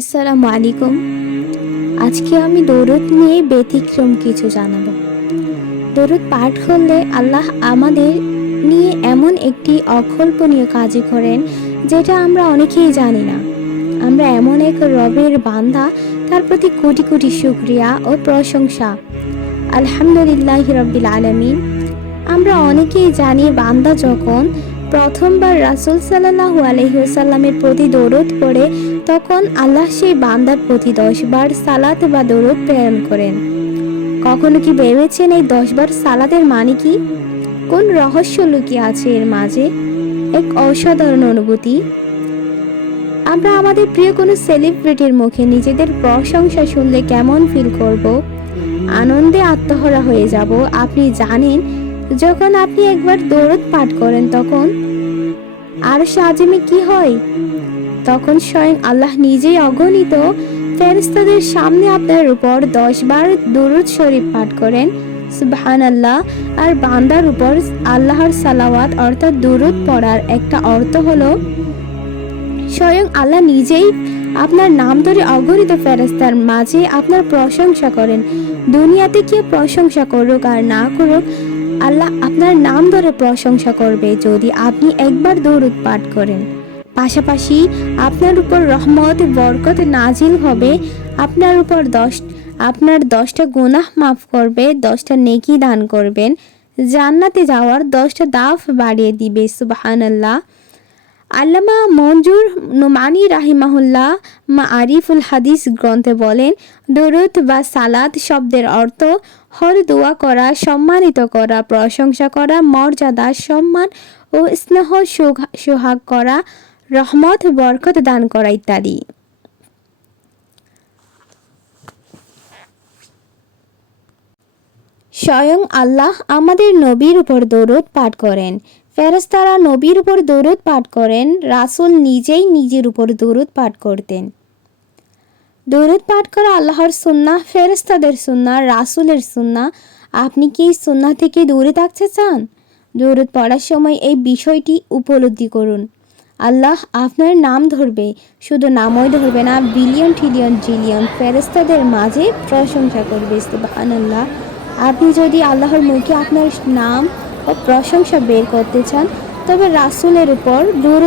আসসালামু আলাইকুম। আজকে আমি দৌড়ত নিয়ে ব্যতিক্রম কিছু জানাব। দৌড়ত পাঠ করলে আল্লাহ আমাদের নিয়ে এমন একটি অকল্পনীয় কাজ করেন, যেটা আমরা অনেকেই জানি না। আমরা এমন এক রবের বান্ধা তার প্রতি কোটি কোটি শুক্রিয়া ও প্রশংসা। আলহামদুলিল্লাহ রব্বিল আলমিন। আমরা অনেকেই জানি বান্দা যখন প্রথমবার রাসুল সাল্লাহু আলহিউসাল্লামের প্রতি দৌড়ত পড়ে, তখন আল্লাহ সেই বান্দার প্রতি দশবার সালাত বা দৌড়ত প্রেরণ করেন। কখনো কি ভেবেছেন এই দশবার সালাতের মানে কি? কোন রহস্য লুকিয়ে আছে এর মাঝে? এক অসাধারণ অনুভূতি। আমরা আমাদের প্রিয় কোনো সেলিব্রিটির মুখে নিজেদের প্রশংসা শুনলে কেমন ফিল করব? আনন্দে আত্মহরা হয়ে যাব। আপনি জানেন যখন আপনি একবার দৌড়ত পাঠ করেন তখন, আর সাজিমে কি হয়? তখন স্বয়ং আল্লাহ নিজেই অগণিত ফেরেস্তাদের সামনে আপনার উপর দশ বার দুরুদ শরীফ পাঠ করেন। সুবহান আল্লাহ আর বান্দার উপর আল্লাহর সালাওয়াত অর্থাৎ দুরুদ পড়ার একটা অর্থ হলো, স্বয়ং আল্লাহ নিজেই আপনার নাম ধরে অগণিত ফেরেস্তার মাঝে আপনার প্রশংসা করেন। দুনিয়াতে কেউ প্রশংসা করুক আর না করুক আল্লাহ আপনার নাম ধরে প্রশংসা করবে যদি আপনি একবার দৌড় পাঠ করেন। পাশাপাশি আপনার উপর রহমত, বরকত নাজিল হবে। আপনার উপর দশ আপনার দশটা গুনাহ মাফ করবে, দশটা নেকি দান করবেন। জান্নাতে যাওয়ার দশটা দাফ বাড়িয়ে দিবে সুবাহান আল্লাহ আল্লামা মঞ্জুর নোমানি রাহিমাহুল্লাহ মা আরিফুল হাদিস গ্রন্থে বলেন, দরুদ বা সালাদ শব্দের অর্থ হর দোয়া করা, সম্মানিত করা, প্রশংসা করা, মর্যাদা, সম্মান ও স্নেহ সোহাগ করা, রহমত, বরকত দান করা ইত্যাদি। স্বয়ং আল্লাহ আমাদের নবীর উপর দৌড়ত পাঠ করেন। ফেরেস্তারা নবীর উপর দৌড়ত পাঠ করেন, রাসূল নিজেই নিজের উপর দৌড়ত পাঠ করতেন। দৌড়ত পাঠ করা আল্লাহর সুন্না ফেরেস্তাদের সুন্না রাসূলের সুন্না আপনি কি এই সুন্না থেকে দূরে থাকতে চান? দৌড়ত পড়ার সময় এই বিষয়টি উপলব্ধি করুন। আল্লাহ আপনার নাম ধরবে, শুধু নামই ধরবে না বিলিয়ন ট্রিলিয়ন ট্রিলিয়ন ফেরেস্তাদের মাঝে প্রশংসা করবে, সুবহানাল্লাহ। আপনি যদি আল্লাহর মুখে আপনার নাম ও প্রশংসা বের করতে চান তবে রাসুলের উপর দূর